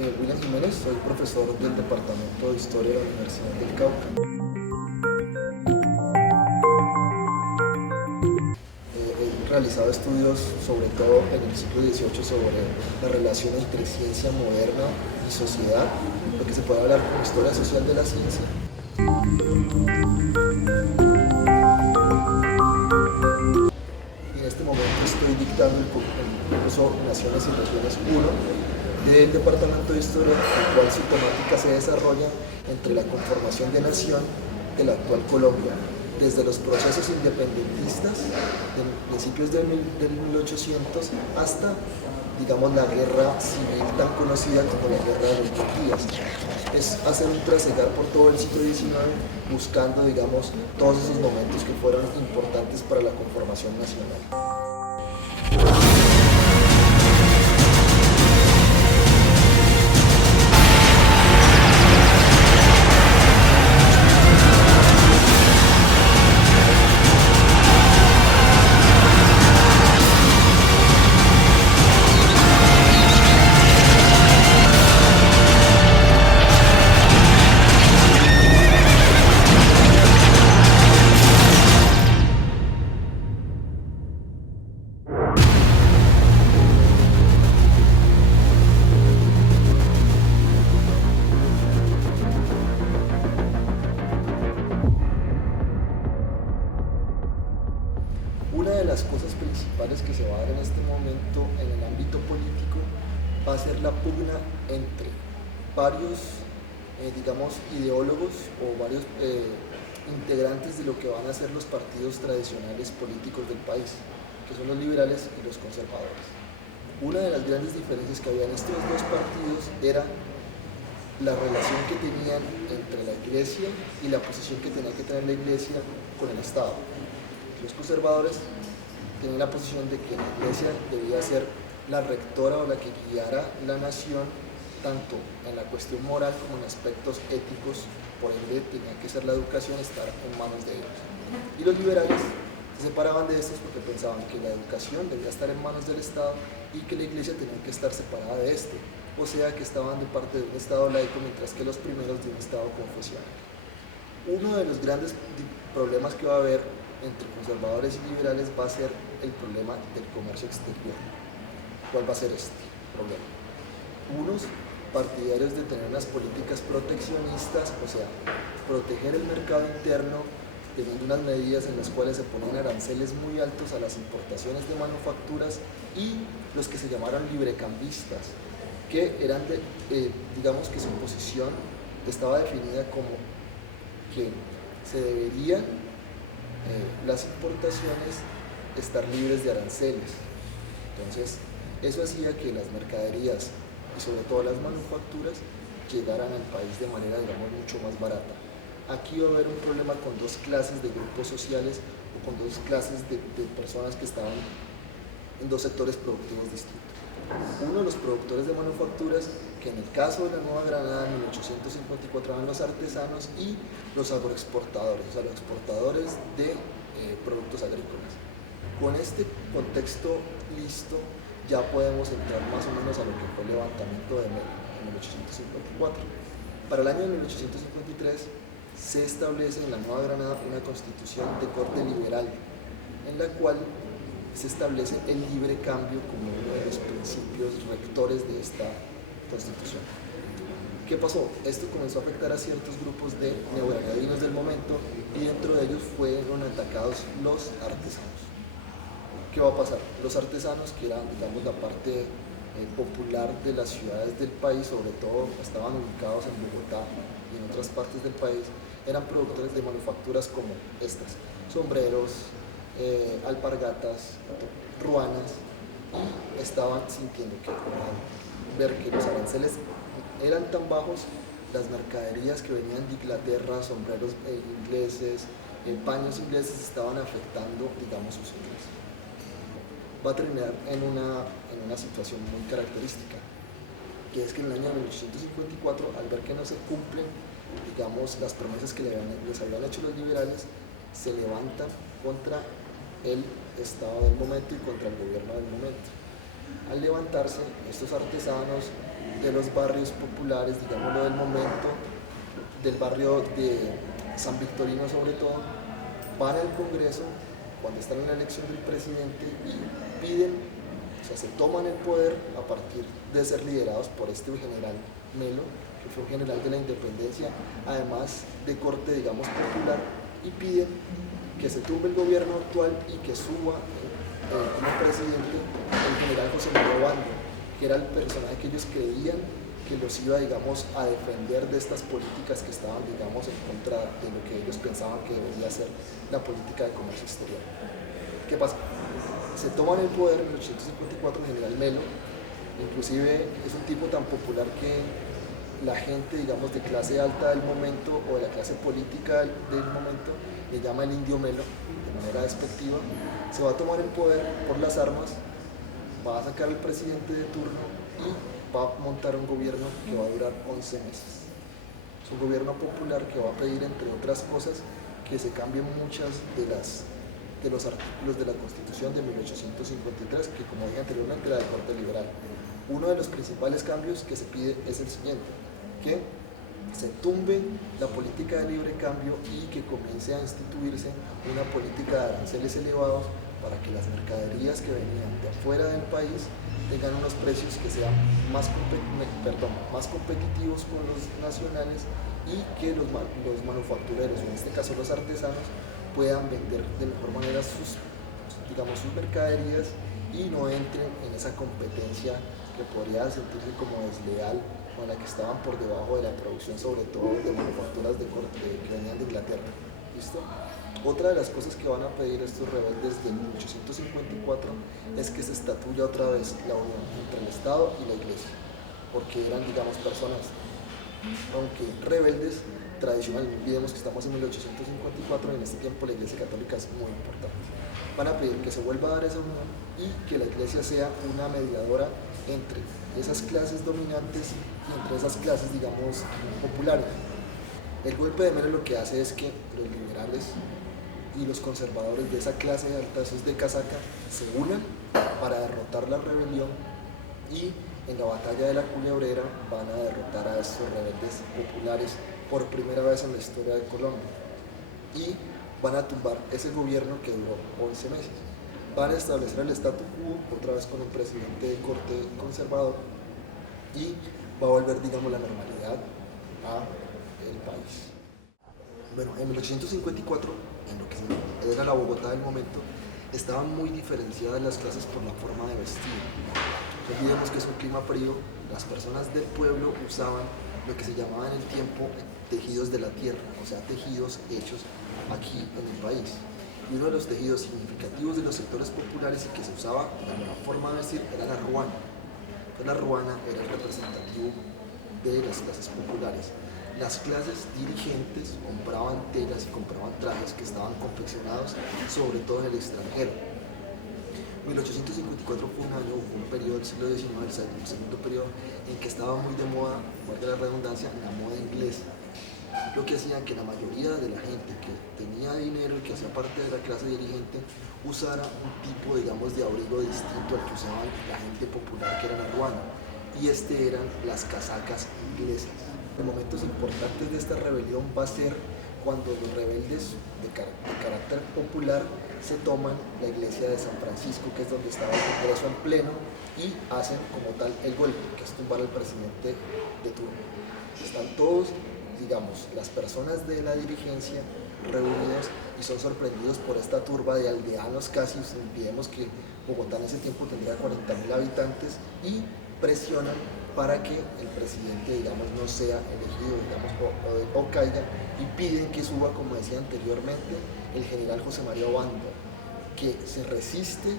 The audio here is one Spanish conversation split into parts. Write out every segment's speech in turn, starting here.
William Jiménez, soy profesor del Departamento de Historia de la Universidad del Cauca. He realizado estudios sobre todo en el siglo XVIII sobre la relación entre ciencia moderna y sociedad, lo que se puede hablar como historia social de la ciencia. Y en este momento estoy dictando el curso Naciones y Regiones 1 del Departamento de Historia, el cual su temática se desarrolla entre la conformación de nación de la actual Colombia, desde los procesos independentistas de principios del 1800 hasta, digamos, la guerra civil tan conocida como la Guerra de los 2 días. Es hacer un trasegar por todo el siglo XIX buscando, digamos, todos esos momentos que fueron importantes para la conformación nacional. Una de las cosas principales que se va a dar en este momento en el ámbito político va a ser la pugna entre varios, digamos, ideólogos o varios integrantes de lo que van a ser los partidos tradicionales políticos del país, que son los liberales y los conservadores. Una de las grandes diferencias que había en estos dos partidos era la relación que tenían entre la Iglesia y la posición que tenía que tener la Iglesia con el Estado. Los conservadores tienen la posición de que la Iglesia debía ser la rectora o la que guiara la nación tanto en la cuestión moral como en aspectos éticos, por ende tenía que ser la educación estar en manos de ellos. Y los liberales se separaban de estos porque pensaban que la educación debía estar en manos del Estado y que la Iglesia tenía que estar separada de este, o sea que estaban de parte de un Estado laico mientras que los primeros de un Estado confesional. Uno de los grandes problemas que va a haber entre conservadores y liberales va a ser el problema del comercio exterior. ¿Cuál va a ser este problema? Unos partidarios de tener unas políticas proteccionistas, o sea, proteger el mercado interno teniendo unas medidas en las cuales se ponían aranceles muy altos a las importaciones de manufacturas, y los que se llamaron librecambistas, que eran digamos que su posición estaba definida como que se deberían las importaciones estar libres de aranceles. Entonces, eso hacía que las mercaderías y sobre todo las manufacturas llegaran al país de manera, digamos, mucho más barata. Aquí va a haber un problema con dos clases de grupos sociales o con dos clases de personas que estaban en dos sectores productivos distintos. Uno, los productores de manufacturas, que en el caso de la Nueva Granada en 1854 eran los artesanos, y los agroexportadores, o sea, los exportadores de productos agrícolas. Con este contexto listo, ya podemos entrar más o menos a lo que fue el levantamiento de Melo en 1854. Para el año de 1853 se establece en la Nueva Granada una constitución de corte liberal, en la cual se establece el libre cambio como uno de los principios rectores de esta constitución. ¿Qué pasó? Esto comenzó a afectar a ciertos grupos de neogranadinos del momento, y dentro de ellos fueron atacados los artesanos. ¿Qué va a pasar? Los artesanos, que eran, digamos, la parte popular de las ciudades del país, sobre todo estaban ubicados en Bogotá y en otras partes del país, eran productores de manufacturas como estas: sombreros, alpargatas, ruanas, y estaban sintiendo que ver que los aranceles eran tan bajos, las mercaderías que venían de Inglaterra, sombreros ingleses, paños ingleses, estaban afectando, digamos, sus ingresos. Va a terminar en una situación muy característica, que es que en el año 1854, al ver que no se cumplen, digamos, las promesas que les habían hecho los liberales, se levantan contra el Estado del momento y contra el gobierno del momento. Al levantarse, estos artesanos de los barrios populares, digámoslo del momento, del barrio de San Victorino sobre todo, van al Congreso cuando están en la elección del presidente y piden, o sea, se toman el poder a partir de ser liderados por este general Melo, que fue un general de la independencia, además de corte, digamos, popular, y piden que se tumbe el gobierno actual y que suba como presidente el general José María Obando, que era el personaje que ellos creían que los iba, digamos, a defender de estas políticas que estaban, digamos, en contra de lo que ellos pensaban que debería ser la política de comercio exterior. ¿Qué pasa? Se toman el poder en 1854 general Melo, inclusive es un tipo tan popular que la gente, digamos, de clase alta del momento o de la clase política del momento le llama el indio Melo de manera despectiva. Se va a tomar el poder por las armas, va a sacar al presidente de turno y va a montar un gobierno que va a durar 11 meses. Es un gobierno popular que va a pedir, entre otras cosas, que se cambien muchas de los artículos de la Constitución de 1853, que, como dije anteriormente, era de corte liberal. Uno de los principales cambios que se pide es el siguiente: que se tumbe la política de libre cambio y que comience a instituirse una política de aranceles elevados para que las mercaderías que venían de afuera del país tengan unos precios que sean más competitivos con los nacionales y que los manufactureros, en este caso los artesanos, puedan vender de mejor manera sus mercaderías y no entren en esa competencia que podría sentirse como desleal con la que estaban por debajo de la producción, sobre todo de manufacturas de corte que venían de Inglaterra. ¿Listo? Otra de las cosas que van a pedir estos rebeldes de 1854 es que se estatuya otra vez la unión entre el Estado y la Iglesia, porque eran, digamos, personas, aunque rebeldes, tradicionalmente. Olvidemos que estamos en 1854 y en este tiempo la Iglesia Católica es muy importante. Van a pedir que se vuelva a dar esa unión y que la Iglesia sea una mediadora entre esas clases dominantes y entre esas clases, digamos, populares. El golpe de Melo lo que hace es que los liberales y los conservadores de esa clase alta, esos de casaca, se unan para derrotar la rebelión y en la batalla de la Culebrera van a derrotar a estos rebeldes populares por primera vez en la historia de Colombia y van a tumbar ese gobierno que duró 11 meses. Van a establecer el statu quo otra vez con un presidente de corte conservador y va a volver, digamos, la normalidad a el país. Bueno, en 1854, en lo que era la Bogotá del momento, estaban muy diferenciadas las clases por la forma de vestir. No olvidemos que es un clima frío, las personas del pueblo usaban lo que se llamaba en el tiempo tejidos de la tierra, o sea, tejidos hechos aquí en el país. Y uno de los tejidos significativos de los sectores populares y que se usaba de la forma de vestir era la ruana. Entonces, la ruana era el representativo de las clases populares. Las clases dirigentes compraban telas y compraban trajes que estaban confeccionados sobre todo en el extranjero. 1854 fue un periodo del siglo XIX, el segundo periodo, en que estaba muy de moda, valga la redundancia, la moda inglesa. Lo que hacía que la mayoría de la gente que tenía dinero y que hacía parte de la clase dirigente usara un tipo, digamos, de abrigo distinto al que usaban la gente popular, que era la ruana, y eran las casacas inglesas. Los momentos importantes de esta rebelión va a ser cuando los rebeldes de carácter popular se toman la iglesia de San Francisco, que es donde estaba el Congreso en pleno, y hacen como tal el golpe, que es tumbar al presidente de turno. Están todos, digamos, las personas de la dirigencia reunidos y son sorprendidos por esta turba de aldeanos casi. Olvidemos que Bogotá en ese tiempo tendría 40.000 habitantes y presionan para que el presidente, digamos, no sea elegido, digamos, o caiga, y piden que suba, como decía anteriormente, el general José María Obando, que se resiste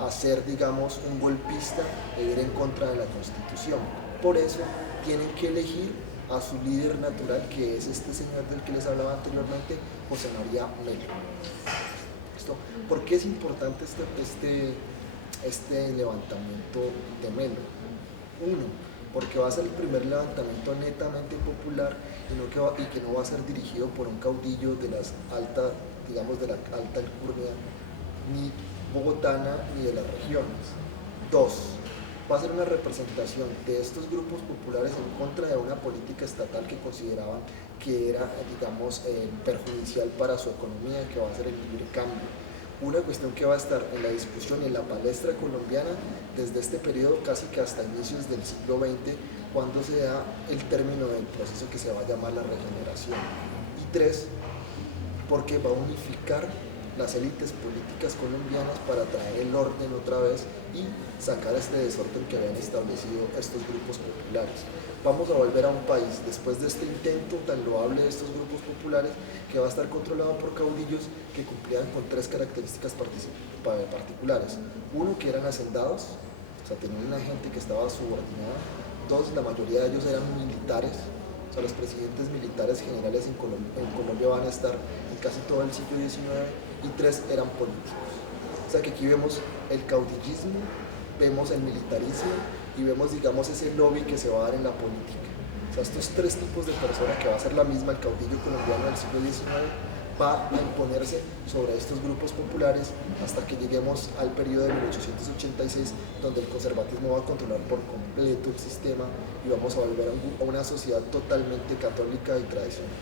a ser, digamos, un golpista e ir en contra de la Constitución. Por eso tienen que elegir a su líder natural, que es este señor del que les hablaba anteriormente, José María Melo. ¿Listo? ¿Por qué es importante este levantamiento de Melo? Uno, porque va a ser el primer levantamiento netamente popular y que no va a ser dirigido por un caudillo de las altas, digamos, de la alta alcurnia, ni bogotana, ni de las regiones. Dos, va a ser una representación de estos grupos populares en contra de una política estatal que consideraban que era, digamos, perjudicial para su economía, que va a ser el libre cambio. Una cuestión que va a estar en la discusión y en la palestra colombiana desde este periodo casi que hasta inicios del siglo XX, cuando se da el término del proceso que se va a llamar la regeneración. Y tres, porque va a unificar las élites políticas colombianas para traer el orden otra vez y sacar este desorden que habían establecido estos grupos populares. Vamos a volver a un país, después de este intento tan loable de estos grupos populares, que va a estar controlado por caudillos que cumplían con tres características particulares. Uno, que eran hacendados, o sea, tenían una gente que estaba subordinada. Dos, la mayoría de ellos eran militares, o sea, los presidentes militares generales en Colombia van a estar en casi todo el siglo XIX. Y tres, eran políticos. O sea que aquí vemos el caudillismo, vemos el militarismo y vemos, digamos, ese lobby que se va a dar en la política. O sea, estos tres tipos de personas, que va a ser la misma, el caudillo colombiano del siglo XIX, va a imponerse sobre estos grupos populares hasta que lleguemos al periodo de 1886, donde el conservatismo va a controlar por completo el sistema y vamos a volver a una sociedad totalmente católica y tradicional.